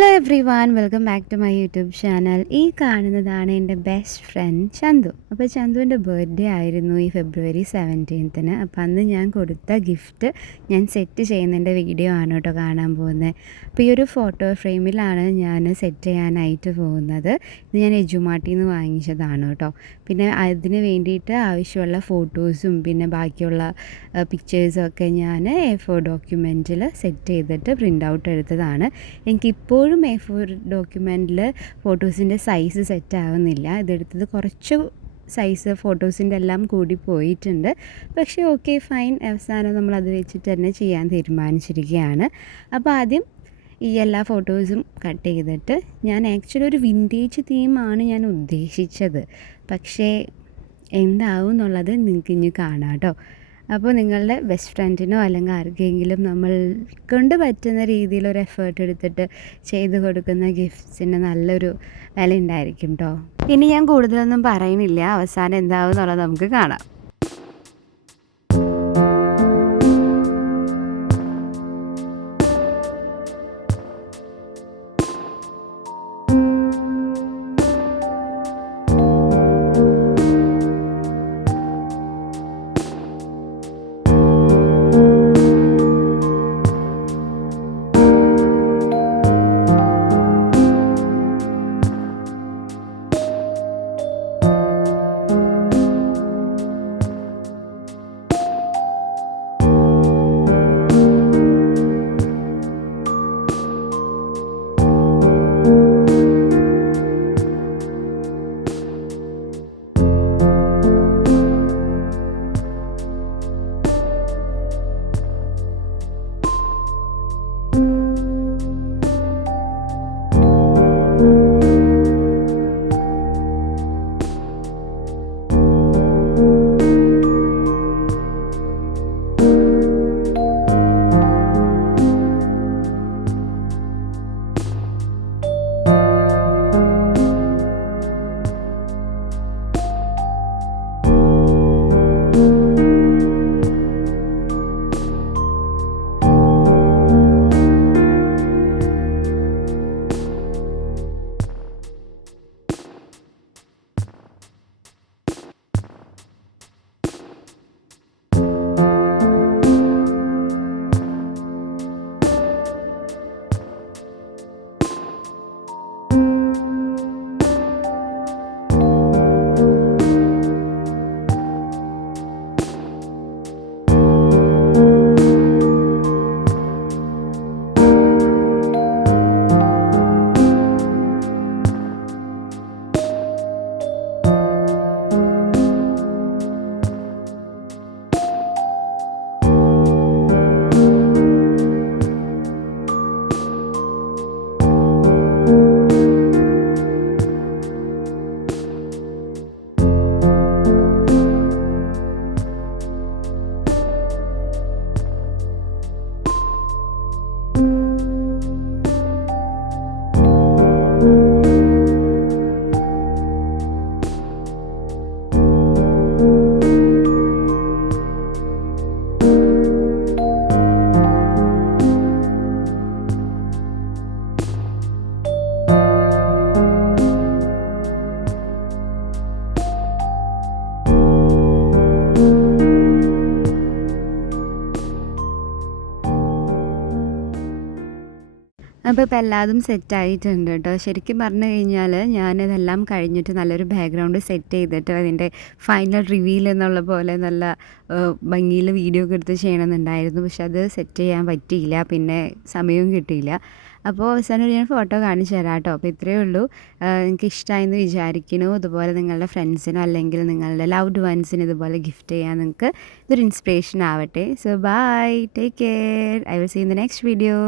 Hello everyone, welcome back to my YouTube channel. ഈ കാണുന്നതാണ് എൻ്റെ ബെസ്റ്റ് ഫ്രണ്ട് ചന്തു. അപ്പോൾ ചന്തുവിൻ്റെ ബർത്ത്ഡേ ആയിരുന്നു ഈ ഫെബ്രുവരി 17-ന്. അപ്പോൾ അന്ന് ഞാൻ കൊടുത്ത ഗിഫ്റ്റ് ഞാൻ സെറ്റ് ചെയ്യുന്നതിൻ്റെ വീഡിയോ ആണ് കേട്ടോ കാണാൻ പോകുന്നത്. അപ്പോൾ ഈ ഒരു ഫോട്ടോ ഫ്രെയിമിലാണ് ഞാൻ സെറ്റ് ചെയ്യാനായിട്ട് പോകുന്നത്. ഇത് ഞാൻ എജുമാട്ടിയിൽ നിന്ന് വാങ്ങിച്ചതാണ് കേട്ടോ. പിന്നെ അതിന് വേണ്ടിയിട്ട് ആവശ്യമുള്ള ഫോട്ടോസും പിന്നെ ബാക്കിയുള്ള പിക്ചേഴ്സും ഒക്കെ ഞാൻ A4 ഡോക്യുമെൻറ്റിൽ സെറ്റ് ചെയ്തിട്ട് പ്രിൻ്റ് ഔട്ട് എടുത്തതാണ്. എനിക്കിപ്പോഴും A4 ഡോക്യുമെൻറ്റിൽ ഫോട്ടോസിൻ്റെ സൈസ് സെറ്റ് ആവുന്നില്ല. ഇതെടുത്തത് കുറച്ച് സൈസ് ഫോട്ടോസിൻ്റെ എല്ലാം കൂടി പോയിട്ടുണ്ട്. പക്ഷേ ഓക്കെ ഫൈൻ, അവസാനം നമ്മളത് വെച്ചിട്ട് തന്നെ ചെയ്യാൻ തീരുമാനിച്ചിരിക്കുകയാണ്. അപ്പോൾ ആദ്യം ഈ എല്ലാ ഫോട്ടോസും കട്ട് ചെയ്തിട്ട് ഞാൻ ആക്ച്വലി ഒരു വിൻറ്റേജ് തീമാണ് ഞാൻ ഉദ്ദേശിച്ചത്. പക്ഷേ എന്താവും എന്നുള്ളത് നിങ്ങൾക്ക് ഇനി കാണാം കേട്ടോ. അപ്പോൾ നിങ്ങളുടെ ബെസ്റ്റ് ഫ്രണ്ടിനോ അല്ലെങ്കിൽ ആർക്കെങ്കിലും നമ്മൾ കൊണ്ട് പറ്റുന്ന രീതിയിൽ ഒരു എഫേർട്ട് എടുത്തിട്ട് ചെയ്ത് കൊടുക്കുന്ന ഗിഫ്റ്റ്സിന് നല്ലൊരു വില ഉണ്ടായിരിക്കും കേട്ടോ. ഇനി ഞാൻ കൂടുതലൊന്നും പറയുന്നില്ല, അവസാനം എന്താവും എന്നുള്ളത് നമുക്ക് കാണാം. അപ്പോൾ ഇപ്പോൾ എല്ലാതും സെറ്റായിട്ടുണ്ട് കേട്ടോ. ശരിക്കും പറഞ്ഞു കഴിഞ്ഞാൽ ഞാനിതെല്ലാം കഴിഞ്ഞിട്ട് നല്ലൊരു ബാക്ക്ഗ്രൗണ്ട് സെറ്റ് ചെയ്തിട്ട് അതിൻ്റെ ഫൈനൽ റിവീൽ എന്നുള്ള പോലെ നല്ല ഭംഗിയിൽ വീഡിയോ ഒക്കെ എടുത്ത് ചെയ്യണമെന്നുണ്ടായിരുന്നു. പക്ഷെ അത് സെറ്റ് ചെയ്യാൻ പറ്റിയില്ല, പിന്നെ സമയവും കിട്ടിയില്ല. അപ്പോൾ അവസാനം ഞാൻ ഫോട്ടോ കാണിച്ചു തരാം കേട്ടോ. അപ്പോൾ ഇത്രയേ ഉള്ളൂ. എനിക്ക് ഇഷ്ടമായെന്ന് വിചാരിക്കുന്നു. ഇതുപോലെ നിങ്ങളുടെ ഫ്രണ്ട്സിനോ അല്ലെങ്കിൽ നിങ്ങളുടെ ലവ്ഡ് വൺസിന് ഇതുപോലെ ഗിഫ്റ്റ് ചെയ്യാൻ നിങ്ങൾക്ക് ഇതൊരു ഇൻസ്പിറേഷൻ ആവട്ടെ. So bye, take care, I will see in the next video.